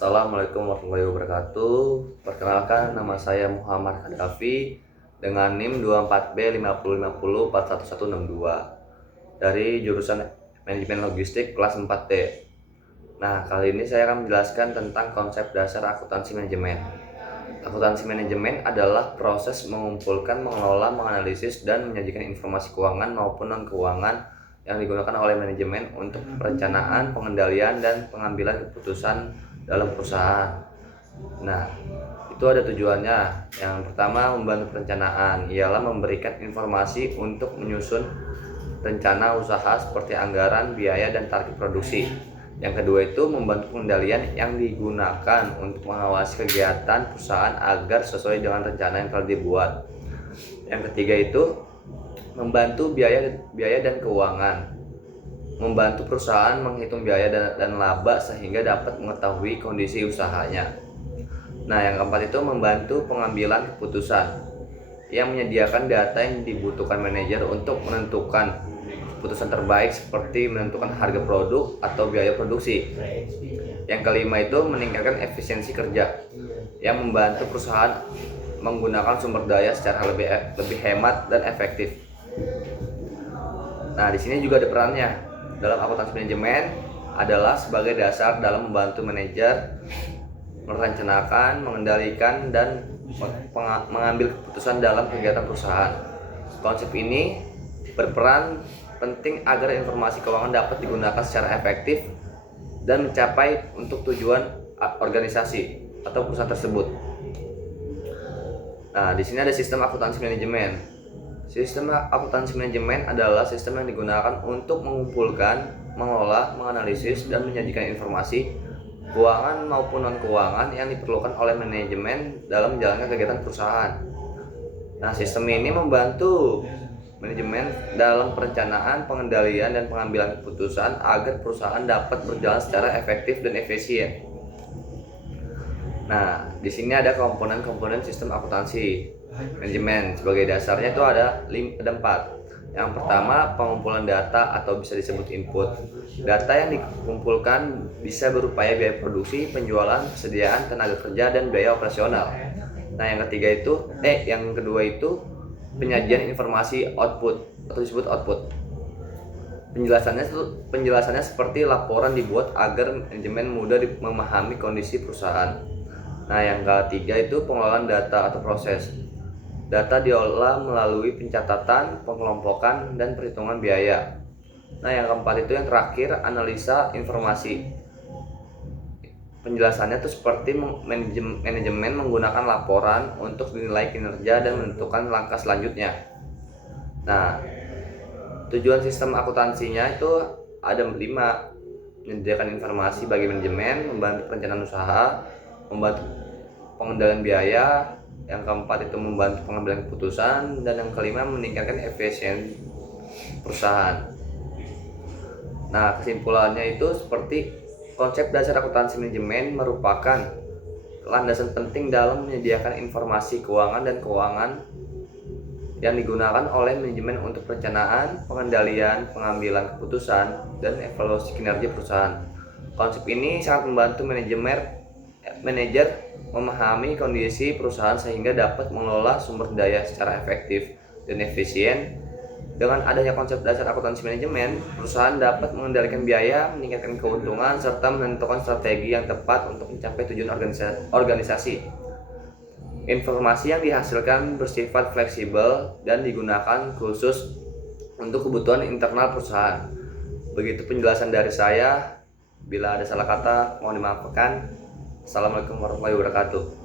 Assalamualaikum warahmatullahi wabarakatuh. Perkenalkan, nama saya Muhammad Hadafi dengan NIM 24B5050411162 dari jurusan Manajemen Logistik kelas 4D. Nah, kali ini saya akan menjelaskan tentang konsep dasar akuntansi manajemen. Akuntansi manajemen adalah proses mengumpulkan, mengelola, menganalisis, dan menyajikan informasi keuangan maupun non-keuangan yang digunakan oleh manajemen untuk perencanaan, pengendalian, dan pengambilan keputusan dalam perusahaan. Nah, itu ada tujuannya. Yang pertama, membantu perencanaan, ialah memberikan informasi untuk menyusun rencana usaha seperti anggaran, biaya, dan target produksi. Yang kedua itu membantu pengendalian, yang digunakan untuk mengawasi kegiatan perusahaan agar sesuai dengan rencana yang telah dibuat. Yang ketiga itu membantu biaya dan keuangan, membantu perusahaan menghitung biaya dan laba sehingga dapat mengetahui kondisi usahanya. Nah, yang keempat itu membantu pengambilan keputusan, yang menyediakan data yang dibutuhkan manajer untuk menentukan keputusan terbaik seperti menentukan harga produk atau biaya produksi. Yang kelima itu meningkatkan efisiensi kerja, yang membantu perusahaan menggunakan sumber daya secara lebih hemat dan efektif. Nah, di sini juga ada perannya dalam akuntansi manajemen adalah sebagai dasar dalam membantu manajer merencanakan, mengendalikan, dan mengambil keputusan dalam kegiatan perusahaan. Konsep ini berperan penting agar informasi keuangan dapat digunakan secara efektif dan mencapai untuk tujuan organisasi atau perusahaan tersebut. Nah, di sini ada sistem akuntansi manajemen. Sistem akuntansi manajemen adalah sistem yang digunakan untuk mengumpulkan, mengelola, menganalisis, dan menyajikan informasi keuangan maupun non-keuangan yang diperlukan oleh manajemen dalam menjalankan kegiatan perusahaan. Nah, sistem ini membantu manajemen dalam perencanaan, pengendalian, dan pengambilan keputusan agar perusahaan dapat berjalan secara efektif dan efisien. Nah, di sini ada komponen-komponen sistem akuntansi manajemen. Sebagai dasarnya itu ada 4. Yang pertama, pengumpulan data atau bisa disebut input. Data yang dikumpulkan bisa berupa biaya produksi, penjualan, persediaan tenaga kerja, dan biaya operasional. Nah, yang kedua itu penyajian informasi output atau disebut output. Penjelasannya seperti laporan dibuat agar manajemen mudah memahami kondisi perusahaan. Nah, yang ketiga itu pengelolaan data atau proses. Data diolah melalui pencatatan, pengelompokan, dan perhitungan biaya. Nah, yang keempat itu yang terakhir analisa informasi. Penjelasannya itu seperti manajemen menggunakan laporan untuk dinilai kinerja dan menentukan langkah selanjutnya. Nah, tujuan sistem akuntansinya itu ada 5. Menyediakan informasi bagi manajemen, membantu perencanaan usaha, membantu pengendalian biaya, yang keempat itu membantu pengambilan keputusan, dan yang kelima meningkatkan efisiensi perusahaan. Nah, kesimpulannya itu seperti konsep dasar akuntansi manajemen merupakan landasan penting dalam menyediakan informasi keuangan dan keuangan yang digunakan oleh manajemen untuk perencanaan, pengendalian, pengambilan keputusan, dan evaluasi kinerja perusahaan. Konsep ini sangat membantu manajer memahami kondisi perusahaan sehingga dapat mengelola sumber daya secara efektif dan efisien. Dengan adanya konsep dasar akuntansi manajemen, perusahaan dapat mengendalikan biaya, meningkatkan keuntungan, serta menentukan strategi yang tepat untuk mencapai tujuan organisasi. Informasi yang dihasilkan bersifat fleksibel dan digunakan khusus untuk kebutuhan internal perusahaan. Begitu penjelasan dari saya. Bila ada salah kata, mohon dimaafkan. Assalamualaikum warahmatullahi wabarakatuh.